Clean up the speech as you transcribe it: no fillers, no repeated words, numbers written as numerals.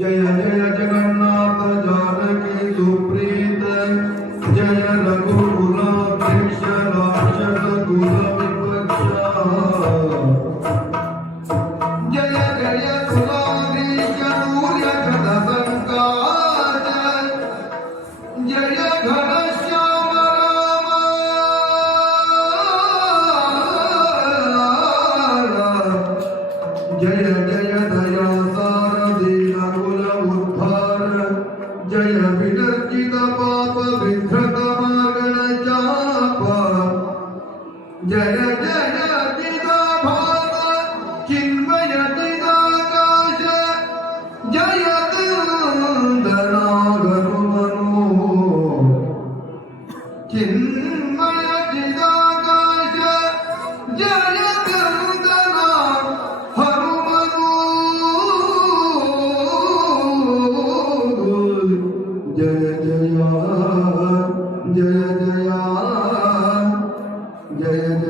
जय जय जगन्नाथ जानकी सुप्रीत जय रघुकुल वृक्ष राक्षस कुल विपक्ष जय जय सुराधीश सूर्य छद संकाश जय घनश्याम राम जय जय दया सारथी नकुल उद्धार जय विनर्जित पाप विधृत मार्गण चाप जय जय चिदाभास चिन्मय चिदाकाश जय नागरुमनो चिन्मय चिदाकाश जय जय जय जय जय जय